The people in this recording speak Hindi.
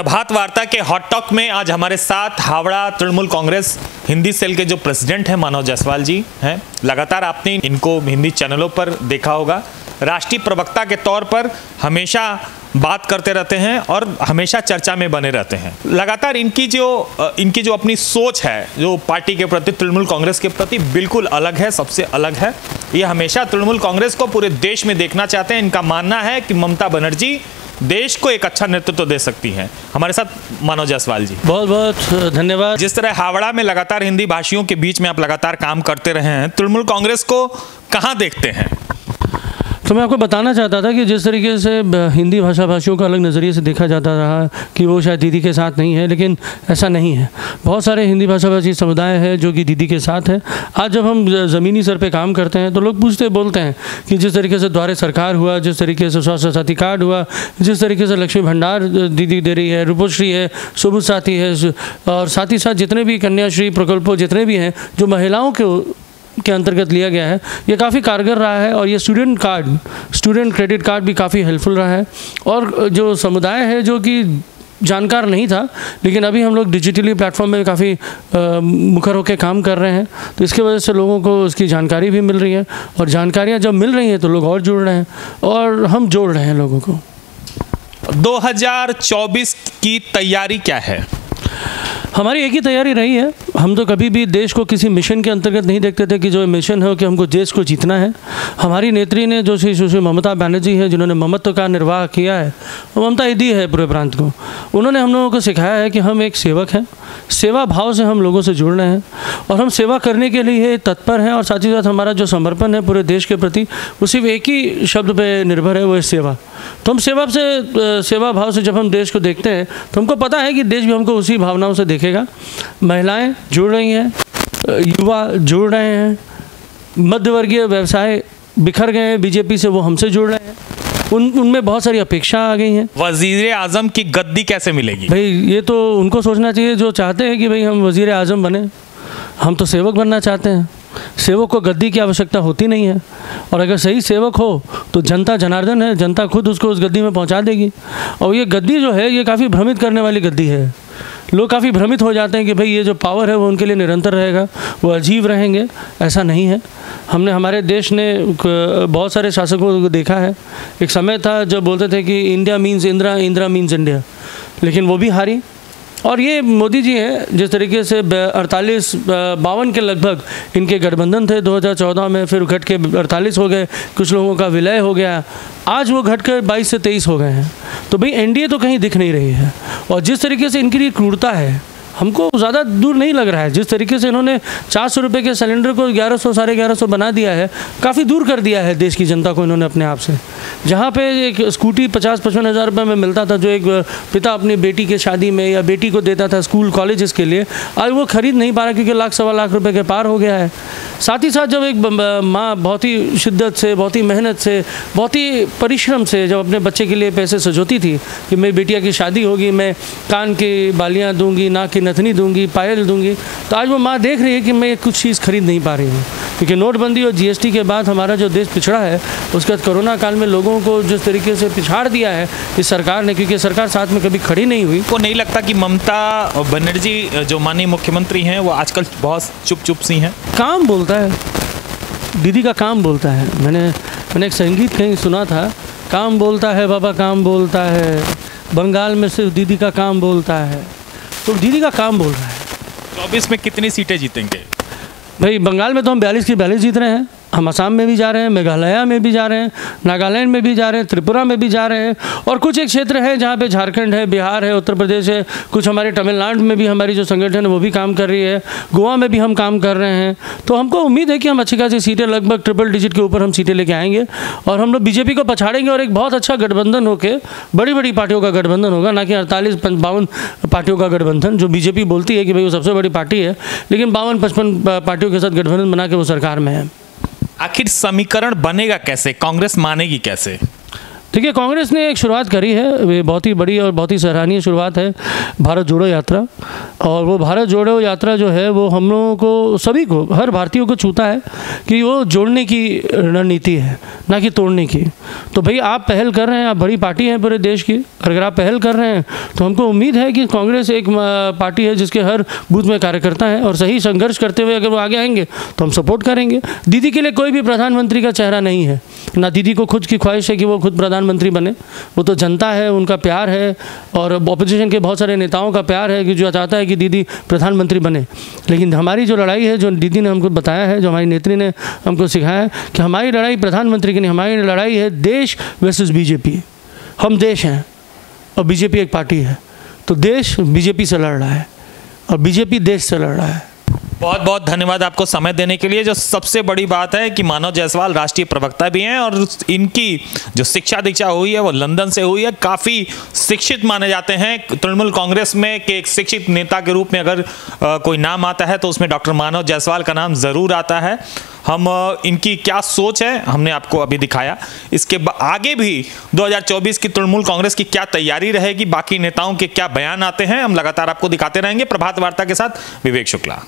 प्रभात वार्ता के हॉट टॉक में आज हमारे साथ हावड़ा तृणमूल कांग्रेस हिंदी सेल के जो प्रेसिडेंट हैं मानव जायसवाल जी हैं। लगातार आपने इनको हिंदी चैनलों पर देखा होगा। राष्ट्रीय प्रवक्ता के तौर पर हमेशा बात करते रहते हैं और हमेशा चर्चा में बने रहते हैं। लगातार इनकी जो अपनी सोच है जो पार्टी के प्रति, तृणमूल कांग्रेस के प्रति बिल्कुल अलग है, सबसे अलग है। ये हमेशा तृणमूल कांग्रेस को पूरे देश में देखना चाहते हैं। इनका मानना है कि ममता बनर्जी देश को एक अच्छा नेतृत्व दे सकती हैं। हमारे साथ मानव जायसवाल जी, बहुत बहुत धन्यवाद। जिस तरह हावड़ा में लगातार हिंदी भाषियों के बीच में आप लगातार काम करते रहे हैं, तृणमूल कांग्रेस को कहाँ देखते हैं? तो मैं आपको बताना चाहता था कि जिस तरीके से हिंदी भाषा भाषियों को अलग नज़रिए से देखा जाता रहा कि वो शायद दीदी के साथ नहीं है, लेकिन ऐसा नहीं है। बहुत सारे हिंदी भाषा भाषी समुदाय है जो कि दीदी के साथ है। आज जब हम ज़मीनी स्तर पे काम करते हैं तो लोग बोलते हैं कि जिस तरीके से द्वारे सरकार हुआ, जिस तरीके से स्वास्थ्य साथी कार्ड हुआ, जिस तरीके से लक्ष्मी भंडार दीदी दे रही है, रूपोश्री है, सुबुध साथी है, और साथ ही साथ जितने भी कन्याश्री प्रकल्पों जितने भी हैं जो महिलाओं के अंतर्गत लिया गया है, ये काफ़ी कारगर रहा है। और ये स्टूडेंट क्रेडिट कार्ड भी काफ़ी हेल्पफुल रहा है। और जो समुदाय है जो कि जानकार नहीं था, लेकिन अभी हम लोग डिजिटली प्लेटफॉर्म में काफ़ी मुखर होकर काम कर रहे हैं, तो इसकी वजह से लोगों को उसकी जानकारी भी मिल रही है। और जानकारियाँ जब मिल रही हैं तो लोग और जुड़ रहे हैं और हम जोड़ रहे हैं लोगों को। 2024 की तैयारी क्या है? हमारी एक ही तैयारी रही है। हम तो कभी भी देश को किसी मिशन के अंतर्गत नहीं देखते थे कि जो मिशन है कि हमको देश को जीतना है। हमारी नेत्री ने जो सुश्री ममता बनर्जी है, जिन्होंने ममत्व का निर्वाह किया है, वो ममता दी है पूरे प्रांत को। उन्होंने हम लोगों को सिखाया है कि हम एक सेवक हैं, सेवा भाव से हम लोगों से जुड़ रहे हैं और हम सेवा करने के लिए तत्पर हैं। और साथ ही साथ हमारा जो समर्पण है पूरे देश के प्रति, वो सिर्फ एक ही शब्द पे निर्भर है, वो है सेवा। तो हम सेवा भाव से जब हम देश को देखते हैं तो हमको पता है कि देश भी हमको उसी भावनाओं से देखेगा। महिलाएं जुड़ रही हैं, युवा जुड़ रहे हैं, मध्यवर्गीय व्यवसाय बिखर गए हैं बीजेपी से, वो हमसे जुड़ रहे हैं। उनमें बहुत सारी अपेक्षा आ गई हैं। वजीर आजम की गद्दी कैसे मिलेगी? भाई ये तो उनको सोचना चाहिए जो चाहते हैं कि भाई हम वजीर आजम बने। हम तो सेवक बनना चाहते हैं। सेवक को गद्दी की आवश्यकता होती नहीं है। और अगर सही सेवक हो तो जनता जनार्दन है, जनता खुद उसको उस गद्दी में पहुंचा देगी। और ये गद्दी जो है ये काफ़ी भ्रमित करने वाली गद्दी है। लोग काफ़ी भ्रमित हो जाते हैं कि भाई ये जो पावर है वो उनके लिए निरंतर रहेगा, वो अजीब रहेंगे। ऐसा नहीं है। हमने हमारे देश ने बहुत सारे शासकों को देखा है। एक समय था जब बोलते थे कि India means Indira, Indira means India, लेकिन वो भी हारी। और ये मोदी जी हैं, जिस तरीके से 48-52 के लगभग इनके गठबंधन थे 2014 में, फिर घट के 48 हो गए, कुछ लोगों का विलय हो गया, आज वो घट कर 22 से 23 हो गए हैं। तो भाई एनडीए तो कहीं दिख नहीं रही है। और जिस तरीके से इनकी ये क्रूरता है, हमको ज़्यादा दूर नहीं लग रहा है। जिस तरीके से इन्होंने 400 रुपये के सिलेंडर को 1100 साढ़े 1100 बना दिया है, काफ़ी दूर कर दिया है देश की जनता को इन्होंने अपने आप से। जहाँ पे एक स्कूटी 50-55 हज़ार रुपये में मिलता था, जो एक पिता अपनी बेटी के शादी में या बेटी को देता था स्कूल कॉलेजेस के लिए, आज वो खरीद नहीं पा रहा क्योंकि लाख सवा लाख रुपए के पार हो गया है। साथ ही साथ जब एक माँ बहुत ही शिद्दत से, बहुत ही मेहनत से, बहुत ही परिश्रम से जब अपने बच्चे के लिए पैसे सजोती थी कि मेरी बिटिया की शादी होगी, मैं कान की बालियाँ दूंगी, नाक की नथनी दूंगी, पायल दूंगी, तो आज वो माँ देख रही है कि मैं कुछ चीज़ खरीद नहीं पा रही हूँ। क्योंकि नोटबंदी और जीएसटी के बाद हमारा जो देश पिछड़ा है, उसके बाद कोरोना काल में लोगों को जिस तरीके से पिछाड़ दिया है इस सरकार ने, क्योंकि सरकार साथ में कभी खड़ी नहीं हुई। को नहीं लगता कि ममता बनर्जी जो माननीय मुख्यमंत्री हैं वो आजकल बहुत चुप सी हैं? काम बोलता है, दीदी का काम बोलता है। मैंने एक संगीत कहीं सुना था, काम बोलता है बाबा, काम बोलता है, बंगाल में सिर्फ दीदी का काम बोलता है। तो दीदी का काम बोल रहा है। 24 में कितनी सीटें जीतेंगे? भाई बंगाल में तो हम 42 की 42 जीत रहे हैं। हम असम में भी जा रहे हैं, मेघालय में भी जा रहे हैं, नागालैंड में भी जा रहे हैं, त्रिपुरा में भी जा रहे हैं। और कुछ एक क्षेत्र है जहाँ पे झारखंड है, बिहार है, उत्तर प्रदेश है, कुछ हमारे तमिलनाडु में भी हमारी जो संगठन है वो भी काम कर रही है, गोवा में भी हम काम कर रहे हैं। तो हमको उम्मीद है कि हम अच्छी खासी सीटें, लगभग ट्रिपल डिजिट के ऊपर हम सीटें लेके आएंगे और हम लोग बीजेपी को पछाड़ेंगे और एक बहुत अच्छा गठबंधन होकर, बड़ी बड़ी पार्टियों का गठबंधन होगा, ना कि 48-52 पार्टियों का गठबंधन जो बीजेपी बोलती है कि भाई वो सबसे बड़ी पार्टी है, लेकिन 52-55 पार्टियों के साथ गठबंधन बना के वो सरकार में है। आखिर समीकरण बनेगा कैसे? कांग्रेस मानेगी कैसे? देखिए, कांग्रेस ने एक शुरुआत करी है, वे बहुत ही बड़ी और बहुत ही सराहनीय शुरुआत है, भारत जोड़ो यात्रा। और वो भारत जोड़ो यात्रा जो है वो हम लोगों को, सभी को, हर भारतीयों को छूता है कि वो जोड़ने की रणनीति है, ना कि तोड़ने की। तो भाई आप पहल कर रहे हैं, आप बड़ी पार्टी हैं पूरे देश की, अगर आप पहल कर रहे हैं तो हमको उम्मीद है कि कांग्रेस एक पार्टी है जिसके हर बूथ में कार्यकर्ता हैं, और सही संघर्ष करते हुए अगर वो आगे आएंगे तो हम सपोर्ट करेंगे। दीदी के लिए कोई भी प्रधानमंत्री का चेहरा नहीं है, ना दीदी को खुद की ख्वाहिश है कि वो खुद प्रधानमंत्री बने, वो तो जनता है, उनका प्यार है, और ऑपोजिशन के बहुत सारे नेताओं का प्यार है कि जो चाहता है कि दीदी प्रधानमंत्री बने। लेकिन हमारी जो लड़ाई है, जो दीदी ने हमको बताया है, जो हमारी नेत्री ने हमको सिखाया है कि हमारी लड़ाई प्रधानमंत्री की नहीं, हमारी लड़ाई है देश वर्सेस बीजेपी। हम देश हैं और बीजेपी एक पार्टी है, तो देश बीजेपी से लड़ रहा है और बीजेपी देश से लड़ रहा है। बहुत बहुत धन्यवाद आपको समय देने के लिए। जो सबसे बड़ी बात है कि मानव जायसवाल राष्ट्रीय प्रवक्ता भी हैं और इनकी जो शिक्षा दीक्षा हुई है वो लंदन से हुई है, काफ़ी शिक्षित माने जाते हैं तृणमूल कांग्रेस में कि एक शिक्षित नेता के रूप में अगर कोई नाम आता है तो उसमें डॉक्टर मानव जायसवाल का नाम ज़रूर आता है। हम इनकी क्या सोच है हमने आपको अभी दिखाया। इसके आगे भी 2024 की तृणमूल कांग्रेस की क्या तैयारी रहेगी, बाकी नेताओं के क्या बयान आते हैं, हम लगातार आपको दिखाते रहेंगे। प्रभात वार्ता के साथ विवेक शुक्ला।